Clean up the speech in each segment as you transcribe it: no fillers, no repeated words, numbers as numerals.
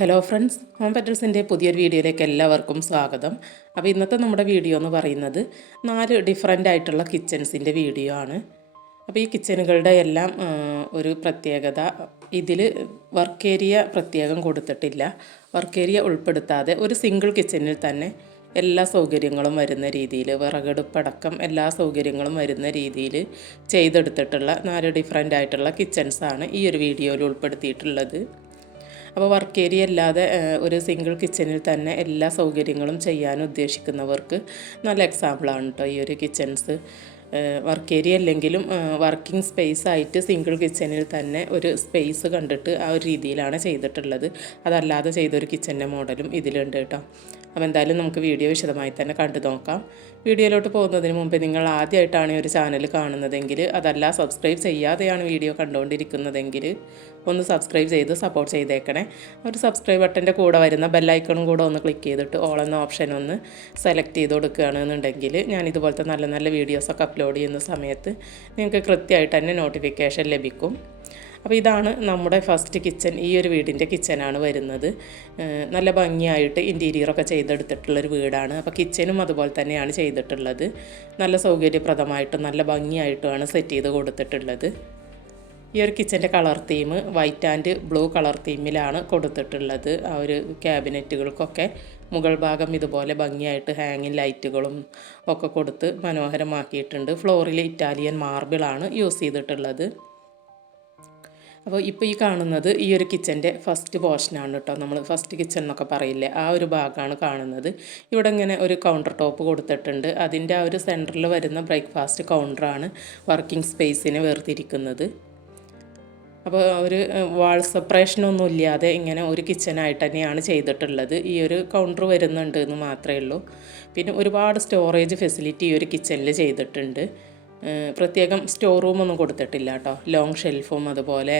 Hello friends, home പെറ്റൽസിൻ്റെ പുതിയൊരു വീഡിയോയിലേക്ക് എല്ലാവർക്കും സ്വാഗതം. അപ്പോൾ ഇന്നത്തെ നമ്മുടെ വീഡിയോ എന്ന് പറയുന്നത് 4 ഡിഫറെൻ്റ് ആയിട്ടുള്ള കിച്ചൺസിൻ്റെ വീഡിയോ ആണ്. അപ്പോൾ ഈ കിച്ചണുകളുടെ എല്ലാം ഒരു പ്രത്യേകത, ഇതിൽ വർക്ക് ഏരിയ പ്രത്യേകം കൊടുത്തിട്ടില്ല. വർക്ക് ഏരിയ ഉൾപ്പെടുത്താതെ ഒരു സിംഗിൾ കിച്ചണിൽ തന്നെ എല്ലാ സൗകര്യങ്ങളും വരുന്ന രീതിയിൽ, വിറകടുപ്പടക്കം എല്ലാ സൗകര്യങ്ങളും വരുന്ന രീതിയിൽ ചെയ്തെടുത്തിട്ടുള്ള 4 ഡിഫറെൻ്റ് ആയിട്ടുള്ള കിച്ചൺസാണ് ഈ ഒരു വീഡിയോയിൽ ഉൾപ്പെടുത്തിയിട്ടുള്ളത്. അപ്പോൾ വർക്ക് ഏരിയ അല്ലാതെ ഒരു സിംഗിൾ കിച്ചണിൽ തന്നെ എല്ലാ സൗകര്യങ്ങളും ചെയ്യാൻ ഉദ്ദേശിക്കുന്നവർക്ക് നല്ല എക്സാമ്പിളാണ് കേട്ടോ ഈ ഒരു കിച്ചൺസ്. വർക്ക് ഏരിയ അല്ലെങ്കിലും വർക്കിംഗ് സ്പേസ് ആയിട്ട് സിംഗിൾ കിച്ചണിൽ തന്നെ ഒരു സ്പേസ് കണ്ടിട്ട് ആ ഒരു രീതിയിലാണ് ചെയ്തിട്ടുള്ളത്. അതല്ലാതെ ചെയ്തൊരു കിച്ചൻ്റെ മോഡലും ഇതിലുണ്ട് കേട്ടോ. അപ്പോൾ എന്തായാലും നമുക്ക് വീഡിയോ വിശദമായി തന്നെ കണ്ടു നോക്കാം. വീഡിയോയിലോട്ട് പോകുന്നതിന് മുമ്പ് നിങ്ങൾ ആദ്യമായിട്ടാണ് ഈ ഒരു ചാനൽ കാണുന്നതെങ്കിൽ, അതല്ല സബ്സ്ക്രൈബ് ചെയ്യാതെയാണ് വീഡിയോ കണ്ടുകൊണ്ടിരിക്കുന്നതെങ്കിൽ ഒന്ന് സബ്സ്ക്രൈബ് ചെയ്ത് സപ്പോർട്ട് ചെയ്തേക്കണേ. ഒരു സബ്സ്ക്രൈബ് ബട്ടൻ്റെ കൂടെ വരുന്ന ബെല്ലൈക്കണും കൂടെ ഒന്ന് ക്ലിക്ക് ചെയ്തിട്ട് ഓൾ എന്ന ഓപ്ഷൻ ഒന്ന് സെലക്ട് ചെയ്ത് കൊടുക്കുകയാണെന്നുണ്ടെങ്കിൽ ഞാൻ ഇതുപോലത്തെ നല്ല നല്ല വീഡിയോസൊക്കെ അപ്ലോഡ് ചെയ്യുന്ന സമയത്ത് നിങ്ങൾക്ക് കൃത്യമായിട്ട് തന്നെ നോട്ടിഫിക്കേഷൻ ലഭിക്കും. അപ്പോൾ ഇതാണ് നമ്മുടെ ഫസ്റ്റ് കിച്ചൺ. ഈ ഒരു വീടിൻ്റെ കിച്ചനാണ് വരുന്നത്. നല്ല ഭംഗിയായിട്ട് ഇൻറ്റീരിയറൊക്കെ ചെയ്തെടുത്തിട്ടുള്ളൊരു വീടാണ്. അപ്പോൾ കിച്ചനും അതുപോലെ തന്നെയാണ് ചെയ്തിട്ടുള്ളത്. നല്ല സൗകര്യപ്രദമായിട്ടും നല്ല ഭംഗിയായിട്ടുമാണ് സെറ്റ് ചെയ്ത് കൊടുത്തിട്ടുള്ളത്. ഈ ഒരു കിച്ചൻ്റെ colour theme white and blue colour തീമിലാണ് കൊടുത്തിട്ടുള്ളത്. ആ ഒരു ക്യാബിനറ്റുകൾക്കൊക്കെ മുകൾ ഭാഗം ഇതുപോലെ ഭംഗിയായിട്ട് ഹാങ്ങിങ് ലൈറ്റുകളും ഒക്കെ കൊടുത്ത് മനോഹരമാക്കിയിട്ടുണ്ട്. ഫ്ലോറിൽ ഇറ്റാലിയൻ മാർബിളാണ് യൂസ് ചെയ്തിട്ടുള്ളത്. അപ്പോൾ ഇപ്പോൾ ഈ കാണുന്നത് ഈ ഒരു കിച്ചൻ്റെ ഫസ്റ്റ് പോർഷനാണ് കേട്ടോ. നമ്മൾ ഫസ്റ്റ് കിച്ചൺ എന്നൊക്കെ പറയില്ലേ, ആ ഒരു ഭാഗമാണ് കാണുന്നത്. ഇവിടെ ഇങ്ങനെ ഒരു കൗണ്ടർ ടോപ്പ് കൊടുത്തിട്ടുണ്ട്. അതിൻ്റെ ആ ഒരു സെൻറ്ററിൽ വരുന്ന ബ്രേക്ക്ഫാസ്റ്റ് കൗണ്ടറാണ് വർക്കിംഗ് സ്പേസിനെ വേർതിരിക്കുന്നത്. അപ്പോൾ ഒരു വാൾ സെപ്പറേഷനൊന്നും ഇല്ലാതെ ഇങ്ങനെ ഒരു കിച്ചനായിട്ട് തന്നെയാണ് ചെയ്തിട്ടുള്ളത്. ഈ ഒരു കൗണ്ടർ വരുന്നുണ്ട് എന്ന് മാത്രമേ ഉള്ളൂ. പിന്നെ ഒരുപാട് സ്റ്റോറേജ് ഫെസിലിറ്റി ഈ ഒരു കിച്ചണിൽ ചെയ്തിട്ടുണ്ട്. പ്രത്യേകം സ്റ്റോർ റൂമൊന്നും കൊടുത്തിട്ടില്ല കേട്ടോ. ലോങ് ഷെൽഫും അതുപോലെ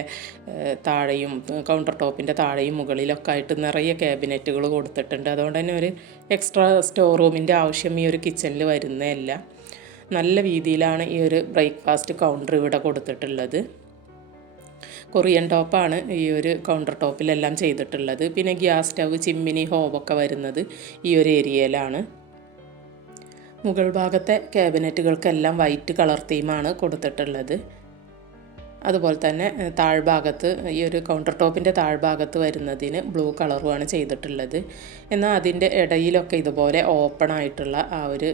താഴെയും കൗണ്ടർ ടോപ്പിൻ്റെ താഴെയും മുകളിലൊക്കെ ആയിട്ട് നിറയെ ക്യാബിനറ്റുകൾ കൊടുത്തിട്ടുണ്ട്. അതുകൊണ്ട് തന്നെ ഒരു എക്സ്ട്രാ സ്റ്റോർ റൂമിൻ്റെ ആവശ്യം ഈ ഒരു കിച്ചണിൽ വരുന്നതല്ല. നല്ല രീതിയിലാണ് ഈ ഒരു ബ്രേക്ക്ഫാസ്റ്റ് കൗണ്ടർ ഇവിടെ കൊടുത്തിട്ടുള്ളത്. കൊറിയൻ ടോപ്പാണ് ഈ ഒരു കൗണ്ടർ ടോപ്പിലെല്ലാം ചെയ്തിട്ടുള്ളത്. പിന്നെ ഗ്യാസ് സ്റ്റവ്, ചിമ്മിനി, ഹോബൊക്കെ വരുന്നത് ഈ ഒരു ഏരിയയിലാണ്. മുകൾ ഭാഗത്തെ ക്യാബിനറ്റുകൾക്കെല്ലാം വൈറ്റ് കളർ തീമാണ് കൊടുത്തിട്ടുള്ളത്. അതുപോലെ തന്നെ താഴ്ഭാഗത്ത് ഈ ഒരു കൗണ്ടർ ടോപ്പിൻ്റെ താഴ്ഭാഗത്ത് വരുന്നതിന് ബ്ലൂ കളറുമാണ് ചെയ്തിട്ടുള്ളത്. എന്നാൽ അതിൻ്റെ ഇടയിലൊക്കെ ഇതുപോലെ ഓപ്പൺ ആയിട്ടുള്ള ആ ഒരു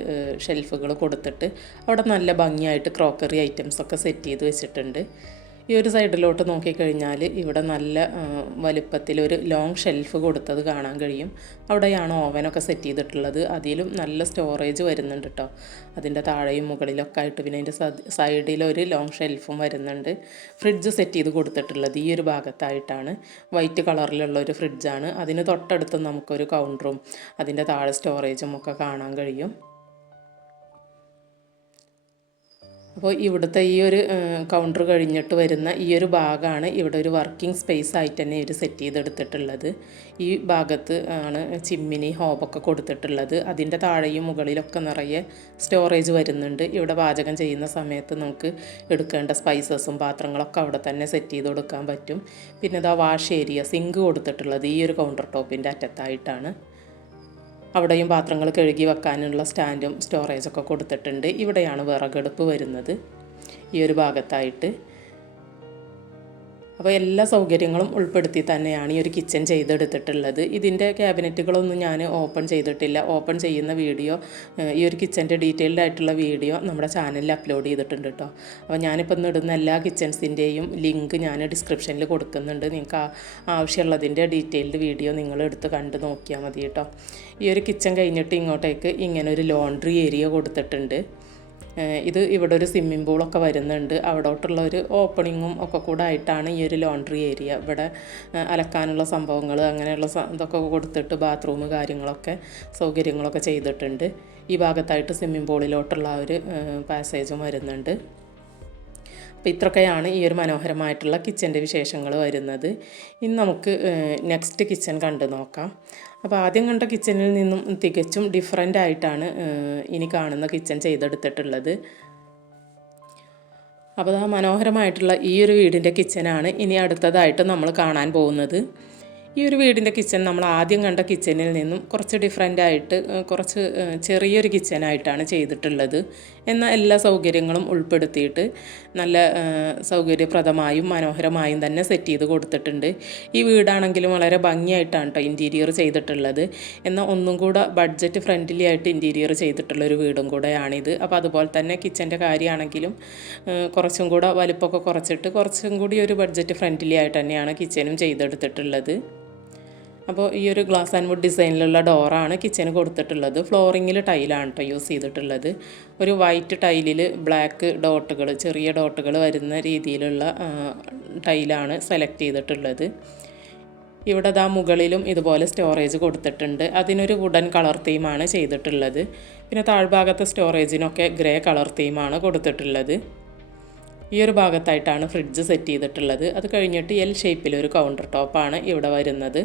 ഷെൽഫുകൾ കൊടുത്തിട്ട് അവിടെ നല്ല ഭംഗിയായിട്ട് ക്രോക്കറി ഐറ്റംസൊക്കെ സെറ്റ് ചെയ്ത് വെച്ചിട്ടുണ്ട്. ഈ ഒരു സൈഡിലോട്ട് നോക്കിക്കഴിഞ്ഞാൽ ഇവിടെ നല്ല വലുപ്പത്തിലൊരു ലോങ് ഷെൽഫ് കൊടുത്തത് കാണാൻ കഴിയും. അവിടെയാണ് ഓവനൊക്കെ സെറ്റ് ചെയ്തിട്ടുള്ളത്. അതിലും നല്ല സ്റ്റോറേജ് വരുന്നുണ്ട് കേട്ടോ. അതിൻ്റെ താഴെയും മുകളിലൊക്കെ ആയിട്ട്. പിന്നെ അതിൻ്റെ സൈഡിലൊരു ലോങ് ഷെൽഫും വരുന്നുണ്ട്. ഫ്രിഡ്ജ് സെറ്റ് ചെയ്ത് കൊടുത്തിട്ടുള്ളത് ഈ ഒരു ഭാഗത്തായിട്ടാണ്. വൈറ്റ് കളറിലുള്ള ഒരു ഫ്രിഡ്ജാണ്. അതിന് തൊട്ടടുത്ത് നമുക്കൊരു കൗണ്ടറും അതിൻ്റെ താഴെ സ്റ്റോറേജും ഒക്കെ കാണാൻ കഴിയും. അപ്പോൾ ഇവിടുത്തെ ഈ ഒരു കൗണ്ടർ കഴിഞ്ഞിട്ട് വരുന്ന ഈ ഒരു ഭാഗമാണ് ഇവിടെ ഒരു വർക്കിംഗ് സ്പേസ് ആയിട്ട് തന്നെ ഒരു സെറ്റ് ചെയ്തെടുത്തിട്ടുള്ളത്. ഈ ഭാഗത്ത് ആണ് ചിമ്മിനി, ഹോബൊക്കെ കൊടുത്തിട്ടുള്ളത്. അതിൻ്റെ താഴെയും മുകളിലൊക്കെ നിറയെ സ്റ്റോറേജ് വരുന്നുണ്ട്. ഇവിടെ പാചകം ചെയ്യുന്ന സമയത്ത് നമുക്ക് എടുക്കേണ്ട സ്പൈസസും പാത്രങ്ങളൊക്കെ അവിടെ തന്നെ സെറ്റ് ചെയ്ത് കൊടുക്കാൻ പറ്റും. പിന്നെ ഇതാ വാഷ് ഏരിയ, സിങ്ക് കൊടുത്തിട്ടുള്ളത് ഈ ഒരു കൗണ്ടർ ടോപ്പിൻ്റെ അറ്റത്തായിട്ടാണ്. അവിടെയും പാത്രങ്ങൾ കഴുകി വെക്കാനുള്ള സ്റ്റാൻഡും സ്റ്റോറേജൊക്കെ കൊടുത്തിട്ടുണ്ട്. ഇവിടെയാണ് വിറകടുപ്പ് വരുന്നത് ഈ ഒരു ഭാഗത്തായിട്ട്. അപ്പോൾ എല്ലാ സൗകര്യങ്ങളും ഉൾപ്പെടുത്തി തന്നെയാണ് ഈ ഒരു കിച്ചൺ ചെയ്തെടുത്തിട്ടുള്ളത്. ഇതിൻ്റെ ക്യാബിനറ്റുകളൊന്നും ഞാൻ ഓപ്പൺ ചെയ്തിട്ടില്ല. ഓപ്പൺ ചെയ്യുന്ന വീഡിയോ, ഈ ഒരു കിച്ചൻ്റെ ഡീറ്റെയിൽഡ് ആയിട്ടുള്ള വീഡിയോ നമ്മുടെ ചാനലിൽ അപ്ലോഡ് ചെയ്തിട്ടുണ്ട് കേട്ടോ. അപ്പോൾ ഞാനിപ്പോൾ ഇടുന്ന എല്ലാ കിച്ചൺസിൻ്റെയും ലിങ്ക് ഞാൻ ഡിസ്ക്രിപ്ഷനിൽ കൊടുക്കുന്നുണ്ട്. നിങ്ങൾക്ക് ആവശ്യമുള്ളതിൻ്റെ ഡീറ്റെയിൽഡ് വീഡിയോ നിങ്ങൾ എടുത്ത് കണ്ട് നോക്കിയാൽ മതി കേട്ടോ. ഈ ഒരു കിച്ചൺ കഴിഞ്ഞിട്ട് ഇങ്ങോട്ടേക്ക് ഇങ്ങനെ ഒരു ലോണ്ട്രി ഏരിയ കൊടുത്തിട്ടുണ്ട്. ഇത് ഇവിടെ ഒരു സ്വിമ്മിംഗ് പൂളൊക്കെ വരുന്നുണ്ട്. അവിടോട്ടുള്ള ഒരു ഓപ്പണിങ്ങും ഒക്കെ കൂടെ ആയിട്ടാണ് ഈ ഒരു ലോണ്ട്രി ഏരിയ. ഇവിടെ അലക്കാനുള്ള സംഭവങ്ങൾ അങ്ങനെയുള്ള ഇതൊക്കെ കൊടുത്തിട്ട് ബാത്റൂം കാര്യങ്ങളൊക്കെ സൗകര്യങ്ങളൊക്കെ ചെയ്തിട്ടുണ്ട്. ഈ ഭാഗത്തായിട്ട് സ്വിമ്മിംഗ് പൂളിലോട്ടുള്ള ഒരു പാസേജും വരുന്നുണ്ട്. അപ്പോൾ ഇത്രയൊക്കെയാണ് ഈ ഒരു മനോഹരമായിട്ടുള്ള കിച്ചൻ്റെ വിശേഷങ്ങൾ വരുന്നത്. ഇനി നമുക്ക് നെക്സ്റ്റ് കിച്ചൺ കണ്ടു നോക്കാം. അപ്പോൾ ആദ്യം കണ്ട കിച്ചണിൽ നിന്നും തികച്ചും ഡിഫറൻ്റ് ആയിട്ടാണ് ഇനി കാണുന്ന കിച്ചൺ ചെയ്തെടുത്തിട്ടുള്ളത്. അപ്പോൾ ആ മനോഹരമായിട്ടുള്ള ഈ ഒരു വീടിൻ്റെ കിച്ചനാണ് ഇനി അടുത്തതായിട്ട് നമ്മൾ കാണാൻ പോകുന്നത്. ഈ ഒരു വീടിൻ്റെ കിച്ചൺ നമ്മൾ ആദ്യം കണ്ട കിച്ചണിൽ നിന്നും കുറച്ച് ഡിഫറെൻ്റായിട്ട് കുറച്ച് ചെറിയൊരു കിച്ചനായിട്ടാണ് ചെയ്തിട്ടുള്ളത്. എന്നാൽ എല്ലാ സൗകര്യങ്ങളും ഉൾപ്പെടുത്തിയിട്ട് നല്ല സൗകര്യപ്രദമായും മനോഹരമായും തന്നെ സെറ്റ് ചെയ്ത് കൊടുത്തിട്ടുണ്ട്. ഈ വീടാണെങ്കിലും വളരെ ഭംഗിയായിട്ടാണ് കേട്ടോ ഇൻറ്റീരിയർ ചെയ്തിട്ടുള്ളത്. എന്നാൽ ഒന്നും കൂടെ ബഡ്ജറ്റ് ഫ്രണ്ട്ലി ആയിട്ട് ഇൻറ്റീരിയർ ചെയ്തിട്ടുള്ളൊരു വീടും കൂടെയാണിത്. അപ്പോൾ അതുപോലെ തന്നെ കിച്ചൻ്റെ കാര്യമാണെങ്കിലും കുറച്ചും കൂടെ വലുപ്പമൊക്കെ കുറച്ചിട്ട് കുറച്ചും കൂടി ഒരു ബഡ്ജറ്റ് ഫ്രണ്ട്ലി ആയിട്ട് തന്നെയാണ് കിച്ചനും ചെയ്തെടുത്തിട്ടുള്ളത്. അപ്പോൾ ഈ ഒരു ഗ്ലാസ് ആൻഡ് വുഡ് ഡിസൈനിലുള്ള ഡോറാണ് കിച്ചന് കൊടുത്തിട്ടുള്ളത്. ഫ്ലോറിങ്ങിൽ ടൈലാണ് കേട്ടോ യൂസ് ചെയ്തിട്ടുള്ളത്. ഒരു വൈറ്റ് ടൈലിൽ ബ്ലാക്ക് ഡോട്ടുകൾ, ചെറിയ ഡോട്ടുകൾ വരുന്ന രീതിയിലുള്ള ടൈലാണ് സെലക്ട് ചെയ്തിട്ടുള്ളത്. ഇവിടെ ദാ മുകളിലും ഇതുപോലെ സ്റ്റോറേജ് കൊടുത്തിട്ടുണ്ട്. അതിനൊരു വുഡൻ കളർ തീമാണ് ചെയ്തിട്ടുള്ളത്. പിന്നെ താഴ്ഭാഗത്തെ സ്റ്റോറേജിനൊക്കെ ഗ്രേ കളർ തീമാണ് കൊടുത്തിട്ടുള്ളത്. ഈ ഒരു ഭാഗത്തായിട്ടാണ് ഫ്രിഡ്ജ് സെറ്റ് ചെയ്തിട്ടുള്ളത്. അത് കഴിഞ്ഞിട്ട് എൽ ഷേപ്പിലൊരു കൗണ്ടർ ടോപ്പാണ് ഇവിടെ വരുന്നത്.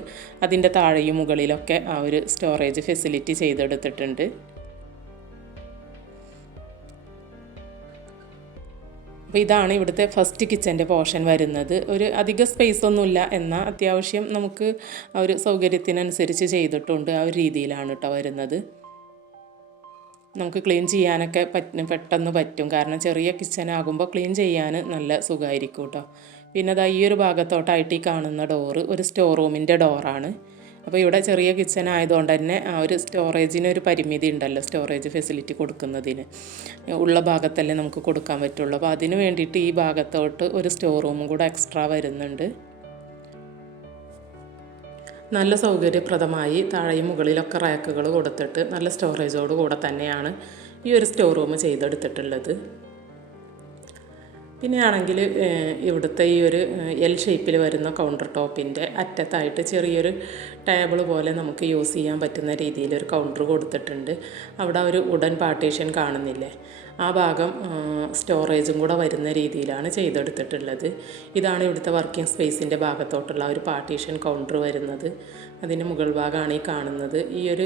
അതിൻ്റെ താഴെയും മുകളിലൊക്കെ ആ ഒരു സ്റ്റോറേജ് ഫെസിലിറ്റി ചെയ്തെടുത്തിട്ടുണ്ട്. അപ്പോൾ ഇതാണ് ഇവിടുത്തെ ഫസ്റ്റ് കിച്ചൻ്റെ പോർഷൻ വരുന്നത്. ഒരു അധിക സ്പേസ് ഒന്നുമില്ല, എന്നാൽ അത്യാവശ്യം നമുക്ക് ആ ഒരു സൗകര്യത്തിനനുസരിച്ച് ചെയ്തിട്ടുണ്ട്. ആ ഒരു രീതിയിലാണ് കേട്ടോ വരുന്നത്. നമുക്ക് ക്ലീൻ ചെയ്യാനൊക്കെ പെട്ടെന്ന് പറ്റും. കാരണം ചെറിയ കിച്ചനാകുമ്പോൾ ക്ലീൻ ചെയ്യാൻ നല്ല സുഖമായിരിക്കും കേട്ടോ. പിന്നെ അതാ ഈ ഒരു ഭാഗത്തോട്ടായിട്ട് ഈ കാണുന്ന ഡോറ് ഒരു സ്റ്റോർ റൂമിൻ്റെ ഡോറാണ്. അപ്പോൾ ഇവിടെ ചെറിയ കിച്ചൺ ആയതുകൊണ്ട് തന്നെ ആ ഒരു സ്റ്റോറേജിനൊരു പരിമിതി ഉണ്ടല്ലോ, സ്റ്റോറേജ് ഫെസിലിറ്റി കൊടുക്കുന്നതിന് ഉള്ള ഭാഗത്തല്ലേ നമുക്ക് കൊടുക്കാൻ പറ്റുള്ളൂ. അപ്പോൾ അതിന് വേണ്ടിയിട്ട് ഈ ഭാഗത്തോട്ട് ഒരു സ്റ്റോർ റൂമും കൂടെ എക്സ്ട്രാ വരുന്നുണ്ട്. നല്ല സൗകര്യപ്രദമായി താഴെയും മുകളിലൊക്കെ റാക്കുകൾ കൊടുത്തിട്ട് നല്ല സ്റ്റോറേജോട് കൂടെ തന്നെയാണ് ഈ ഒരു സ്റ്റോർ റൂം ചെയ്തെടുത്തിട്ടുള്ളത്. പിന്നെയാണെങ്കിൽ ഇവിടുത്തെ ഈ ഒരു എൽ ഷേപ്പിൽ വരുന്ന കൗണ്ടർ ടോപ്പിൻ്റെ അറ്റത്തായിട്ട് ചെറിയൊരു ടേബിൾ പോലെ നമുക്ക് യൂസ് ചെയ്യാൻ പറ്റുന്ന രീതിയിൽ ഒരു കൗണ്ടർ കൊടുത്തിട്ടുണ്ട്. അവിടെ ഒരു വുഡൻ പാർട്ടീഷൻ കാണുന്നില്ലേ, ആ ഭാഗം സ്റ്റോറേജും കൂടെ വരുന്ന രീതിയിലാണ് ചെയ്തെടുത്തിട്ടുള്ളത്. ഇതാണ് ഇവിടുത്തെ വർക്കിംഗ് സ്പേസിൻ്റെ ഭാഗത്തോട്ടുള്ള ഒരു പാർട്ടീഷൻ കൗണ്ടർ വരുന്നത്. അതിൻ്റെ മുകൾ ഭാഗമാണ് ഈ കാണുന്നത്. ഈ ഒരു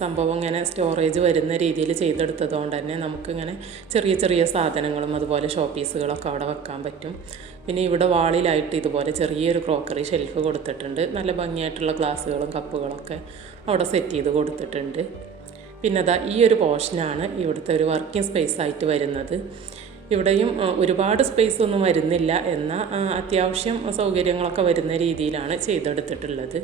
സംഭവം ഇങ്ങനെ സ്റ്റോറേജ് വരുന്ന രീതിയിൽ ചെയ്തെടുത്തതുകൊണ്ട് തന്നെ നമുക്കിങ്ങനെ ചെറിയ ചെറിയ സാധനങ്ങളും അതുപോലെ ഷോ പീസുകളൊക്കെ അവിടെ വെക്കാൻ പറ്റും. പിന്നെ ഇവിടെ വാളിലായിട്ട് ഇതുപോലെ ചെറിയൊരു ക്രോക്കറി ഷെൽഫ് കൊടുത്തിട്ടുണ്ട്. നല്ല ഭംഗിയായിട്ടുള്ള ഗ്ലാസ്സുകളും കപ്പുകളൊക്കെ അവിടെ സെറ്റ് ചെയ്ത് കൊടുത്തിട്ടുണ്ട്. പിന്നെ അതാ ഈ ഒരു പോർഷനാണ് ഇവിടുത്തെ ഒരു വർക്കിംഗ് സ്പേസ് ആയിട്ട് വരുന്നത്. ഇവിടെയും ഒരുപാട് സ്പേസ് ഒന്നും വരുന്നില്ല, എന്നാൽ അത്യാവശ്യം സൗകര്യങ്ങളൊക്കെ വരുന്ന രീതിയിലാണ് ചെയ്തെടുത്തിട്ടുള്ളത്.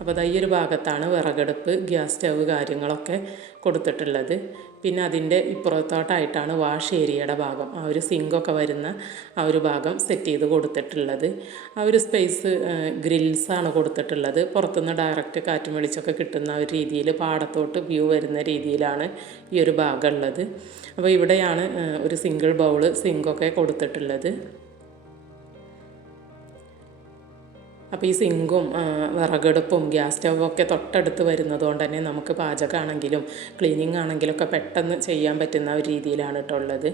അപ്പോൾ അതാ ഈ ഒരു ഭാഗത്താണ് വിറകടുപ്പ്, ഗ്യാസ് സ്റ്റവ് കാര്യങ്ങളൊക്കെ കൊടുത്തിട്ടുള്ളത്. പിന്നെ അതിൻ്റെ ഇപ്പുറത്തോട്ടായിട്ടാണ് വാഷ് ഏരിയയുടെ ഭാഗം, ആ ഒരു സിങ്കൊക്കെ വരുന്ന ആ ഒരു ഭാഗം സെറ്റ് ചെയ്ത് കൊടുത്തിട്ടുള്ളത്. ആ ഒരു സ്പേസ് ഗ്രിൽസാണ് കൊടുത്തിട്ടുള്ളത്. പുറത്തുനിന്ന് ഡയറക്റ്റ് കാറ്റും വെളിച്ചമൊക്കെ കിട്ടുന്ന ഒരു രീതിയിൽ പാടത്തോട്ട് വ്യൂ വരുന്ന രീതിയിലാണ് ഈ ഒരു ഭാഗം ഉള്ളത്. അപ്പോൾ ഇവിടെയാണ് ഒരു സിംഗിൾ ബൗള് സിങ്കൊക്കെ കൊടുത്തിട്ടുള്ളത്. അപ്പോൾ ഈ സിങ്കും വിറകടുപ്പും ഗ്യാസ് സ്റ്റൗവൊക്കെ തൊട്ടടുത്ത് വരുന്നതുകൊണ്ട് തന്നെ നമുക്ക് പാചകമാണെങ്കിലും ക്ലീനിങ് ആണെങ്കിലുമൊക്കെ പെട്ടെന്ന് ചെയ്യാൻ പറ്റുന്ന ഒരു രീതിയിലാണ് കേട്ടോ ഉള്ളത്.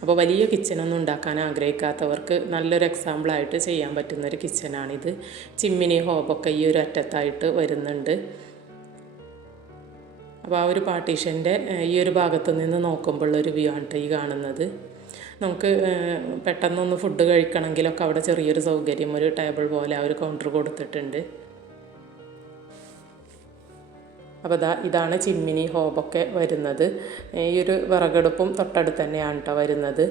അപ്പോൾ വലിയ കിച്ചനൊന്നും ഉണ്ടാക്കാൻ ആഗ്രഹിക്കാത്തവർക്ക് നല്ലൊരു എക്സാമ്പിളായിട്ട് ചെയ്യാൻ പറ്റുന്നൊരു കിച്ചനാണിത്. ചിമ്മിനി ഹോബൊക്കെ ഈ ഒരു അറ്റത്തായിട്ട് വരുന്നുണ്ട്. അപ്പോൾ ആ ഒരു പാർട്ടീഷൻ്റെ ഈ ഒരു ഭാഗത്ത് നിന്ന് നോക്കുമ്പോഴുള്ളൊരു വ്യൂ ആണ് ഈ കാണുന്നത്. നമുക്ക് പെട്ടെന്നൊന്ന് ഫുഡ് കഴിക്കണമെങ്കിലൊക്കെ അവിടെ ചെറിയൊരു സൗകര്യം, ഒരു ടേബിൾ പോലെ ആ ഒരു കൗണ്ടർ കൊടുത്തിട്ടുണ്ട്. അപ്പോൾ ഇതാണ് ചിമ്മിനി ഹോബൊക്കെ വരുന്നത്. ഈ ഒരു വിറകടുപ്പും തൊട്ടടുത്ത് തന്നെയാണ് കേട്ടോ വരുന്നത്.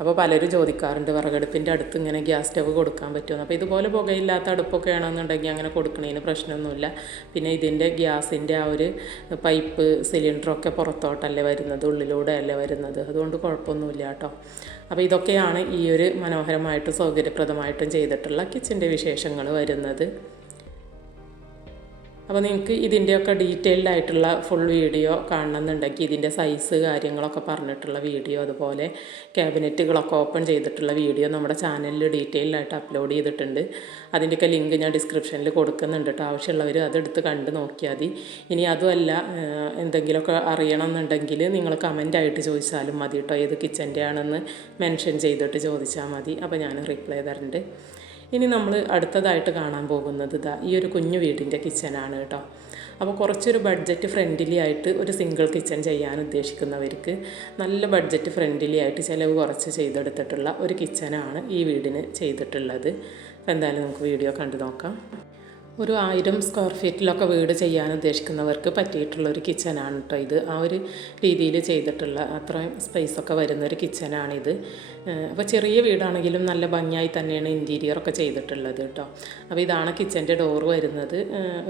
അപ്പോൾ പലരും ചോദിക്കാറുണ്ട് വിറകടുപ്പിൻ്റെ അടുത്ത് ഇങ്ങനെ ഗ്യാസ് സ്റ്റവ് കൊടുക്കാൻ പറ്റുമെന്ന്. അപ്പോൾ ഇതുപോലെ പുകയില്ലാത്ത അടുപ്പൊക്കെ ആണെന്നുണ്ടെങ്കിൽ അങ്ങനെ കൊടുക്കണതിന് പ്രശ്നമൊന്നുമില്ല. പിന്നെ ഇതിൻ്റെ ഗ്യാസിൻ്റെ ആ ഒരു പൈപ്പ് സിലിണ്ടറൊക്കെ പുറത്തോട്ടല്ലേ വരുന്നത്, ഉള്ളിലൂടെ അല്ലേ വരുന്നത്, അതുകൊണ്ട് കുഴപ്പമൊന്നുമില്ല കേട്ടോ. അപ്പോൾ ഇതൊക്കെയാണ് ഈ ഒരു മനോഹരമായിട്ടും സൗകര്യപ്രദമായിട്ടും ചെയ്തിട്ടുള്ള കിച്ചൻ്റെ വിശേഷങ്ങൾ വരുന്നത്. അപ്പോൾ നിങ്ങൾക്ക് ഇതിൻ്റെയൊക്കെ ഡീറ്റെയിൽഡ് ആയിട്ടുള്ള ഫുൾ വീഡിയോ കാണണമെന്നുണ്ടെങ്കിൽ ഇതിൻ്റെ സൈസ് കാര്യങ്ങളൊക്കെ പറഞ്ഞിട്ടുള്ള വീഡിയോ, അതുപോലെ ക്യാബിനറ്റുകളൊക്കെ ഓപ്പൺ ചെയ്തിട്ടുള്ള വീഡിയോ നമ്മുടെ ചാനലിൽ ഡീറ്റെയിൽഡ് ആയിട്ട് അപ്ലോഡ് ചെയ്തിട്ടുണ്ട്. അതിൻ്റെയൊക്കെ ലിങ്ക് ഞാൻ ഡിസ്ക്രിപ്ഷനിൽ കൊടുക്കുന്നുണ്ട് കേട്ടോ. ആവശ്യമുള്ളവർ അതെടുത്ത് കണ്ട് നോക്കിയാൽ മതി. ഇനി അതുമല്ല എന്തെങ്കിലുമൊക്കെ അറിയണമെന്നുണ്ടെങ്കിൽ നിങ്ങൾ കമൻ്റായിട്ട് ചോദിച്ചാലും മതി കേട്ടോ. ഏത് കിച്ചൻ്റെ ആണെന്ന് മെൻഷൻ ചെയ്തിട്ട് ചോദിച്ചാൽ മതി. അപ്പോൾ ഞാൻ റിപ്ലൈ തരുന്നുണ്ട്. ഇനി നമ്മൾ അടുത്തതായിട്ട് കാണാൻ പോകുന്നത് ഈ ഒരു കുഞ്ഞു വീടിൻ്റെ കിച്ചനാണ് കേട്ടോ. അപ്പോൾ കുറച്ചൊരു ബഡ്ജറ്റ് ഫ്രണ്ട്ലി ആയിട്ട് ഒരു സിംഗിൾ കിച്ചൺ ചെയ്യാൻ ഉദ്ദേശിക്കുന്നവർക്ക് നല്ല ബഡ്ജറ്റ് ഫ്രണ്ട്ലി ആയിട്ട് ചിലവ് കുറച്ച് ചെയ്തെടുത്തിട്ടുള്ള ഒരു കിച്ചനാണ് ഈ വീടിന് ചെയ്തിട്ടുള്ളത്. എന്തായാലും നമുക്ക് വീഡിയോ കണ്ടു നോക്കാം. ഒരു 1000 സ്ക്വയർ ഫീറ്റിലൊക്കെ വീട് ചെയ്യാൻ ഉദ്ദേശിക്കുന്നവർക്ക് പറ്റിയിട്ടുള്ളൊരു കിച്ചനാണ് കേട്ടോ ഇത്. ആ ഒരു രീതിയിൽ ചെയ്തിട്ടുള്ള അത്രയും സ്പേസൊക്കെ വരുന്നൊരു കിച്ചനാണിത്. അപ്പോൾ ചെറിയ വീടാണെങ്കിലും നല്ല ഭംഗിയായി തന്നെയാണ് ഇൻറ്റീരിയറൊക്കെ ചെയ്തിട്ടുള്ളത് കേട്ടോ. അപ്പോൾ ഇതാണ് കിച്ചൻ്റെ ഡോറ് വരുന്നത്.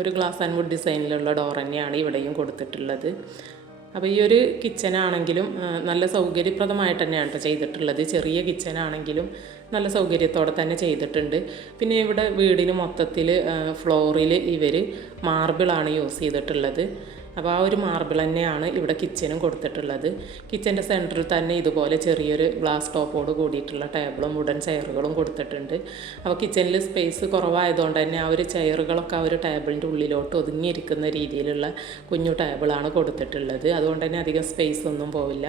ഒരു ഗ്ലാസ് ആൻഡ് വുഡ് ഡിസൈനിലുള്ള ഡോർ തന്നെയാണ് ഇവിടെയും കൊടുത്തിട്ടുള്ളത്. അപ്പോൾ ഈ ഒരു കിച്ചനാണെങ്കിലും നല്ല സൗകര്യപ്രദമായിട്ട് തന്നെയാണ് കേട്ടോ ചെയ്തിട്ടുള്ളത്. ചെറിയ കിച്ചനാണെങ്കിലും നല്ല സൗകര്യത്തോടെ തന്നെ ചെയ്തിട്ടുണ്ട്. പിന്നെ ഇവിടെ വീടിന് മൊത്തത്തിൽ ഫ്ലോറിൽ ഇവർ മാർബിളാണ് യൂസ് ചെയ്തിട്ടുള്ളത്. അപ്പോൾ ആ ഒരു മാർബിൾ തന്നെയാണ് ഇവിടെ കിച്ചനും കൊടുത്തിട്ടുള്ളത്. കിച്ചൻ്റെ സെൻറ്ററിൽ തന്നെ ഇതുപോലെ ചെറിയൊരു ഗ്ലാസ് ടോപ്പോട് കൂടിയിട്ടുള്ള ടേബിളും വുഡൻ ചെയറുകളും കൊടുത്തിട്ടുണ്ട്. അപ്പോൾ കിച്ചണിൽ സ്പേസ് കുറവായതുകൊണ്ട് തന്നെ ആ ഒരു ചെയറുകളൊക്കെ ആ ഒരു ടേബിളിൻ്റെ ഉള്ളിലോട്ട് ഒതുങ്ങിയിരിക്കുന്ന രീതിയിലുള്ള കുഞ്ഞു ടേബിളാണ് കൊടുത്തിട്ടുള്ളത്. അതുകൊണ്ട് തന്നെ അധികം സ്പേസ് ഒന്നും പോവില്ല.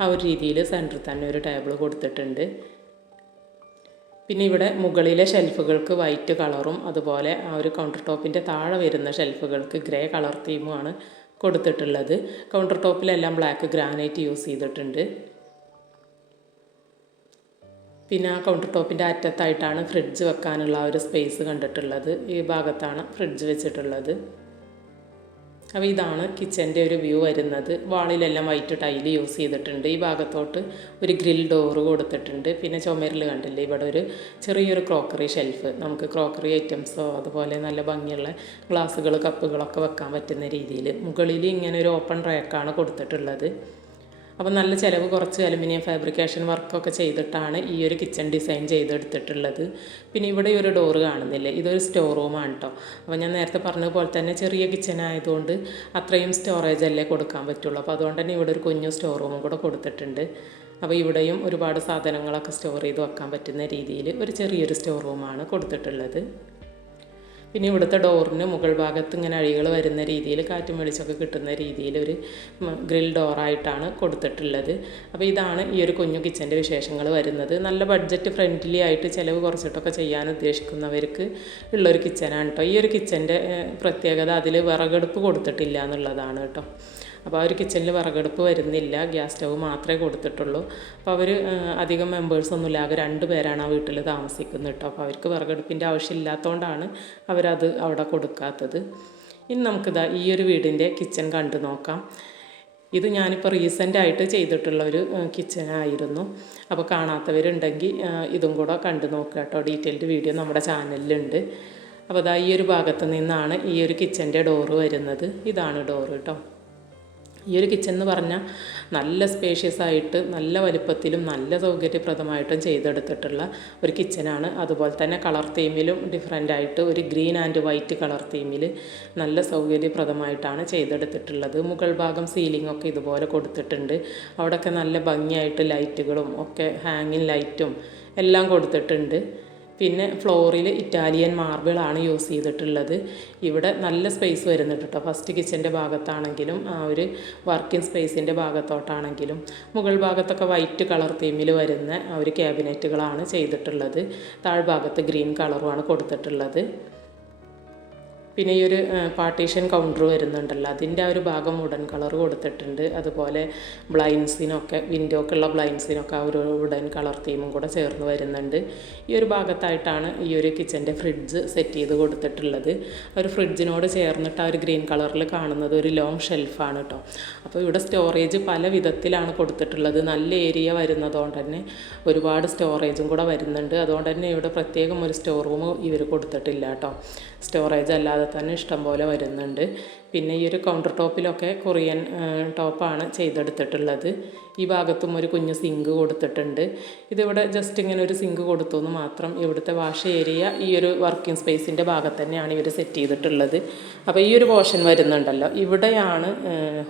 ആ ഒരു രീതിയിൽ സെൻറ്ററിൽ തന്നെ ഒരു ടേബിൾ കൊടുത്തിട്ടുണ്ട്. പിന്നെ ഇവിടെ മുകളിലെ ഷെൽഫുകൾക്ക് വൈറ്റ് കളറും അതുപോലെ ആ ഒരു കൗണ്ടർ ടോപ്പിൻ്റെ താഴെ വരുന്ന ഷെൽഫുകൾക്ക് ഗ്രേ കളർ തീമുമാണ് കൊടുത്തിട്ടുള്ളത്. കൗണ്ടർ ടോപ്പിലെല്ലാം ബ്ലാക്ക് ഗ്രാനൈറ്റ് യൂസ് ചെയ്തിട്ടുണ്ട്. പിന്നെ ആ കൗണ്ടർ ടോപ്പിൻ്റെ അറ്റത്തായിട്ടാണ് ഫ്രിഡ്ജ് വെക്കാനുള്ള ആ ഒരു സ്പേസ് കണ്ടിട്ടുള്ളത്. ഈ ഭാഗത്താണ് ഫ്രിഡ്ജ് വെച്ചിട്ടുള്ളത്. അപ്പോൾ ഇതാണ് കിച്ചൻ്റെ ഒരു വ്യൂ വരുന്നത്. വാളിലെല്ലാം വൈറ്റ് ടൈല് യൂസ് ചെയ്തിട്ടുണ്ട്. ഈ ഭാഗത്തോട്ട് ഒരു ഗ്രിൽ ഡോറ് കൊടുത്തിട്ടുണ്ട്. പിന്നെ ചുമരിൽ കണ്ടില്ലേ ഇവിടെ ഒരു ചെറിയൊരു ക്രോക്കറി ഷെൽഫ്, നമുക്ക് ക്രോക്കറി ഐറ്റംസോ അതുപോലെ നല്ല ഭംഗിയുള്ള ഗ്ലാസ്സുകൾ കപ്പുകളൊക്കെ വെക്കാൻ പറ്റുന്ന രീതിയിൽ മുകളിൽ ഇങ്ങനെ ഒരു ഓപ്പൺ റാക്കാണ് കൊടുത്തിട്ടുള്ളത്. അപ്പോൾ നല്ല ചിലവ് കുറച്ച് അലുമിനിയം ഫാബ്രിക്കേഷൻ വർക്കൊക്കെ ചെയ്തിട്ടാണ് ഈ ഒരു കിച്ചൺ ഡിസൈൻ ചെയ്തെടുത്തിട്ടുള്ളത്. പിന്നെ ഇവിടെ ഒരു ഡോറ് കാണുന്നില്ലേ, ഇതൊരു സ്റ്റോർ റൂമാണ് കേട്ടോ. അപ്പോൾ ഞാൻ നേരത്തെ പറഞ്ഞതുപോലെ തന്നെ ചെറിയ കിച്ചൺ ആയതുകൊണ്ട് അത്രയും സ്റ്റോറേജ് അല്ലേ കൊടുക്കാൻ പറ്റുള്ളൂ. അപ്പോൾ അതുകൊണ്ട് തന്നെ ഇവിടെ ഒരു കുഞ്ഞു സ്റ്റോർ റൂമും കൂടെ കൊടുത്തിട്ടുണ്ട്. അപ്പോൾ ഇവിടെയും ഒരുപാട് സാധനങ്ങളൊക്കെ സ്റ്റോർ ചെയ്ത് വെക്കാൻ പറ്റുന്ന രീതിയിൽ ഒരു ചെറിയൊരു സ്റ്റോർ റൂമാണ് കൊടുത്തിട്ടുള്ളത്. പിന്നെ ഇവിടുത്തെ ഡോറിന് മുകൾ ഭാഗത്ത് ഇങ്ങനെ അഴികൾ വരുന്ന രീതിയിൽ കാറ്റും വെളിച്ചമൊക്കെ കിട്ടുന്ന രീതിയിൽ ഒരു ഗ്രിൽ ഡോറായിട്ടാണ് കൊടുത്തിട്ടുള്ളത്. അപ്പോൾ ഇതാണ് ഈ ഒരു കുഞ്ഞു കിച്ചൻ്റെ വിശേഷങ്ങൾ വരുന്നത്. നല്ല ബഡ്ജറ്റ് ഫ്രണ്ട്ലി ആയിട്ട് ചിലവ് കുറച്ചിട്ടൊക്കെ ചെയ്യാൻ ഉദ്ദേശിക്കുന്നവർക്ക് ഉള്ളൊരു കിച്ചനാണ് കേട്ടോ. ഈ ഒരു കിച്ചൻ്റെ പ്രത്യേകത അതിൽ വിറകടുപ്പ് കൊടുത്തിട്ടില്ല എന്നുള്ളതാണ് കേട്ടോ. അപ്പോൾ ആ ഒരു കിച്ചണിൽ വിറകടുപ്പ് വരുന്നില്ല, ഗ്യാസ് സ്റ്റവ് മാത്രമേ കൊടുത്തിട്ടുള്ളൂ. അപ്പോൾ അവർ അധികം മെമ്പേഴ്സൊന്നുമില്ല, ആകെ 2 പേരാണ് ആ വീട്ടിൽ താമസിക്കുന്നത് കേട്ടോ. അപ്പോൾ അവർക്ക് വിറകടുപ്പിൻ്റെ ആവശ്യമില്ലാത്തതുകൊണ്ടാണ് അവരത് അവിടെ കൊടുക്കാത്തത്. ഇനി നമുക്കിതാ ഈ ഒരു വീടിൻ്റെ കിച്ചൺ കണ്ടു നോക്കാം. ഇത് ഞാനിപ്പോൾ റീസെൻ്റായിട്ട് ചെയ്തിട്ടുള്ളൊരു കിച്ചനായിരുന്നു. അപ്പോൾ കാണാത്തവരുണ്ടെങ്കിൽ ഇതും കൂടെ കണ്ടു നോക്കുക കേട്ടോ. ഡീറ്റെയിൽഡ് വീഡിയോ നമ്മുടെ ചാനലിലുണ്ട്. അപ്പോൾ അതാ ഈ ഒരു ഭാഗത്ത് നിന്നാണ് ഈ ഒരു കിച്ചൻ്റെ ഡോറ് വരുന്നത്. ഇതാണ് ഡോറ് കേട്ടോ. ഈ ഒരു കിച്ചൺ എന്ന് പറഞ്ഞാൽ നല്ല സ്പേഷ്യസ് ആയിട്ട് നല്ല വലുപ്പത്തിലും നല്ല സൗകര്യപ്രദമായിട്ടും ചെയ്തെടുത്തിട്ടുള്ള ഒരു കിച്ചനാണ്. അതുപോലെ തന്നെ കളർ തീമിലും ഡിഫറെൻ്റായിട്ട് ഒരു ഗ്രീൻ ആൻഡ് വൈറ്റ് കളർ തീമിൽ നല്ല സൗകര്യപ്രദമായിട്ടാണ് ചെയ്തെടുത്തിട്ടുള്ളത്. മുകൾ ഭാഗം സീലിംഗ് ഒക്കെ ഇതുപോലെ കൊടുത്തിട്ടുണ്ട്. അവിടെയൊക്കെ നല്ല ഭംഗിയായിട്ട് ലൈറ്റുകളും ഒക്കെ ഹാങ്ങിങ് ലൈറ്റും എല്ലാം കൊടുത്തിട്ടുണ്ട്. പിന്നെ ഫ്ലോറിൽ ഇറ്റാലിയൻ മാർബിളാണ് യൂസ് ചെയ്തിട്ടുള്ളത്. ഇവിടെ നല്ല സ്പേസ് വരുന്നുണ്ട് കേട്ടോ. ഫസ്റ്റ് കിച്ചൻ്റെ ഭാഗത്താണെങ്കിലും ആ ഒരു വർക്കിംഗ് സ്പേസിൻ്റെ ഭാഗത്തോട്ടാണെങ്കിലും മുകൾ ഭാഗത്തൊക്കെ വൈറ്റ് കളർ തീമിൽ വരുന്ന ആ ഒരു ക്യാബിനറ്റുകളാണ് ചെയ്തിട്ടുള്ളത്. താഴ്ഭാഗത്ത് ഗ്രീൻ കളറുമാണ് കൊടുത്തിട്ടുള്ളത്. പിന്നെ ഈ ഒരു പാർട്ടീഷൻ കൗണ്ടർ വരുന്നുണ്ടല്ലോ, അതിൻ്റെ ആ ഒരു ഭാഗം വുഡൻ കളർ കൊടുത്തിട്ടുണ്ട്. അതുപോലെ ബ്ലൈൻഡ്സിനൊക്കെ വിൻഡോക്കുള്ള ബ്ലൈൻഡ്സിനൊക്കെ ആ ഒരു വുഡൻ കളർ തീമും കൂടെ ചേർന്ന് വരുന്നുണ്ട്. ഈ ഒരു ഭാഗത്തായിട്ടാണ് ഈ ഒരു കിച്ചൻ്റെ ഫ്രിഡ്ജ് സെറ്റ് ചെയ്ത് കൊടുത്തിട്ടുള്ളത്. ഒരു ഫ്രിഡ്ജിനോട് ചേർന്നിട്ട് ആ ഒരു ഗ്രീൻ കളറിൽ കാണുന്നത് ഒരു ലോങ് ഷെൽഫാണ് കേട്ടോ. അപ്പോൾ ഇവിടെ സ്റ്റോറേജ് പല വിധത്തിലാണ് കൊടുത്തിട്ടുള്ളത്. നല്ല ഏരിയ വരുന്നതുകൊണ്ട് തന്നെ ഒരുപാട് സ്റ്റോറേജും കൂടെ വരുന്നുണ്ട്. അതുകൊണ്ട് തന്നെ ഇവിടെ പ്രത്യേകം ഒരു സ്റ്റോർ റൂം ഇവർ കൊടുത്തിട്ടില്ല കേട്ടോ. സ്റ്റോറേജ് അല്ലാതെ തന്നെ ഇഷ്ടം പോലെ വരുന്നുണ്ട്. പിന്നെ ഈ ഒരു കൗണ്ടർ ടോപ്പിലൊക്കെ കൊറിയൻ ടോപ്പാണ് ചെയ്തെടുത്തിട്ടുള്ളത്. ഈ ഭാഗത്തും ഒരു കുഞ്ഞു സിങ്ക് കൊടുത്തിട്ടുണ്ട്. ഇതിവിടെ ജസ്റ്റ് ഇങ്ങനെ ഒരു സിങ്ക് കൊടുത്തു എന്ന് മാത്രം. ഇവിടുത്തെ വാഷ് ഏരിയ ഈ ഒരു വർക്കിംഗ് സ്പേസിൻ്റെ ഭാഗത്ത് തന്നെയാണ് ഇവർ സെറ്റ് ചെയ്തിട്ടുള്ളത്. അപ്പോൾ ഈ ഒരു പോർഷൻ വരുന്നുണ്ടല്ലോ, ഇവിടെയാണ്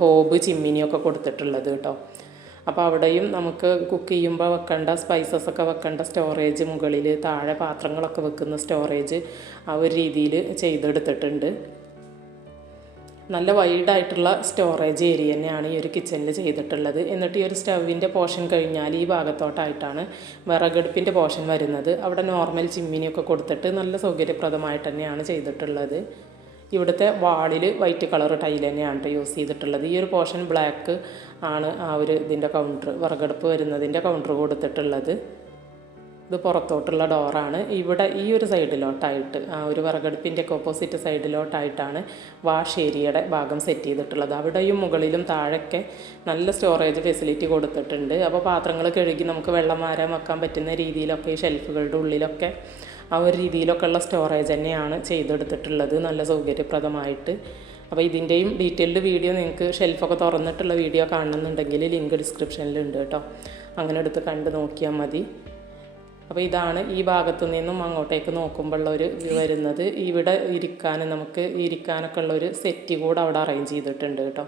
ഹോബ് ചിമ്മിനിയൊക്കെ കൊടുത്തിട്ടുള്ളത് കേട്ടോ. അപ്പോൾ അവിടെയും നമുക്ക് കുക്ക് ചെയ്യുമ്പോൾ വെക്കേണ്ട സ്പൈസസൊക്കെ വെക്കേണ്ട സ്റ്റോറേജ് മുകളിൽ, താഴെ പാത്രങ്ങളൊക്കെ വെക്കുന്ന സ്റ്റോറേജ് ആ ഒരു രീതിയിൽ ചെയ്തെടുത്തിട്ടുണ്ട്. നല്ല വൈഡായിട്ടുള്ള സ്റ്റോറേജ് ഏരിയ തന്നെയാണ് ഈ ഒരു കിച്ചണിൽ ചെയ്തിട്ടുള്ളത്. എന്നിട്ട് ഈ ഒരു സ്റ്റവിൻ്റെ പോർഷൻ കഴിഞ്ഞാൽ ഈ ഭാഗത്തോട്ടായിട്ടാണ് വിറകടുപ്പിൻ്റെ പോർഷൻ വരുന്നത്. അവിടെ നോർമൽ ചിമ്മിനിയൊക്കെ കൊടുത്തിട്ട് നല്ല സൗകര്യപ്രദമായിട്ട് തന്നെയാണ് ചെയ്തിട്ടുള്ളത്. ഇവിടുത്തെ വാളിൽ വൈറ്റ് കളർ ടൈൽ തന്നെയാണ് യൂസ് ചെയ്തിട്ടുള്ളത്. ഈ ഒരു പോർഷൻ ബ്ലാക്ക് ആണ് ആ ഒരു ഇതിൻ്റെ കൗണ്ടർ, വിറകടുപ്പ് വരുന്നതിൻ്റെ കൗണ്ടർ കൊടുത്തിട്ടുള്ളത്. ഇത് പുറത്തോട്ടുള്ള ഡോറാണ്. ഇവിടെ ഈ ഒരു സൈഡിലോട്ടായിട്ട് ആ ഒരു വിറകടുപ്പിൻ്റെയൊക്കെ ഓപ്പോസിറ്റ് സൈഡിലോട്ടായിട്ടാണ് വാഷ് ഏരിയയുടെ ഭാഗം സെറ്റ് ചെയ്തിട്ടുള്ളത്. അവിടെയും മുകളിലും താഴെയൊക്കെ നല്ല സ്റ്റോറേജ് ഫെസിലിറ്റി കൊടുത്തിട്ടുണ്ട്. അപ്പോൾ പാത്രങ്ങൾ കഴുകി നമുക്ക് വെള്ളം വാരാൻ വെക്കാൻ പറ്റുന്ന രീതിയിലൊക്കെ ഈ ഷെൽഫുകളുടെ ഉള്ളിലൊക്കെ ആ ഒരു രീതിയിലൊക്കെ ഉള്ള സ്റ്റോറേജ് തന്നെയാണ് ചെയ്തെടുത്തിട്ടുള്ളത്, നല്ല സൗകര്യപ്രദമായിട്ട്. അപ്പോൾ ഇതിൻ്റെയും ഡീറ്റെയിൽഡ് വീഡിയോ നിങ്ങൾക്ക് ഷെൽഫൊക്കെ തുറന്നിട്ടുള്ള വീഡിയോ കാണണമെന്നുണ്ടെങ്കിൽ ലിങ്ക് ഡിസ്ക്രിപ്ഷനിലുണ്ട് കേട്ടോ, അങ്ങനെ എടുത്ത് കണ്ട് നോക്കിയാൽ മതി. അപ്പോൾ ഇതാണ് ഈ ഭാഗത്തു നിന്നും അങ്ങോട്ടേക്ക് നോക്കുമ്പോഴുള്ള ഒരു വ്യൂ വരുന്നത്. ഇവിടെ നമുക്ക് ഇരിക്കാനൊക്കെ ഉള്ളൊരു സെറ്റ് കൂടെ അവിടെ അറേഞ്ച് ചെയ്തിട്ടുണ്ട് കേട്ടോ.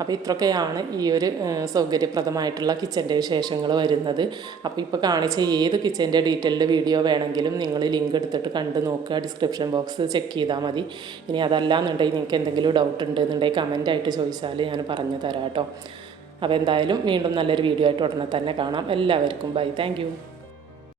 അപ്പോൾ ഇത്രയൊക്കെയാണ് ഈ ഒരു സൗകര്യപ്രദമായിട്ടുള്ള കിച്ചൻ്റെ വിശേഷങ്ങൾ വരുന്നത്. അപ്പോൾ ഇപ്പോൾ കാണിച്ച ഏത് കിച്ചൻ്റെ ഡീറ്റെയിൽഡ് വീഡിയോ വേണമെങ്കിലും നിങ്ങൾ ലിങ്ക് എടുത്തിട്ട് കണ്ട് നോക്കുക, ഡിസ്ക്രിപ്ഷൻ ബോക്സ് ചെക്ക് ചെയ്താൽ മതി. ഇനി അതല്ലാന്നുണ്ടെങ്കിൽ നിങ്ങൾക്ക് എന്തെങ്കിലും ഡൗട്ട് ഉണ്ടെന്നുണ്ടെങ്കിൽ കമൻറ്റായിട്ട് ചോദിച്ചാൽ ഞാൻ പറഞ്ഞു തരാം കേട്ടോ. അപ്പോൾ എന്തായാലും വീണ്ടും നല്ലൊരു വീഡിയോ ആയിട്ട് ഉടനെ തന്നെ കാണാം. എല്ലാവർക്കും ബൈ, താങ്ക് യു.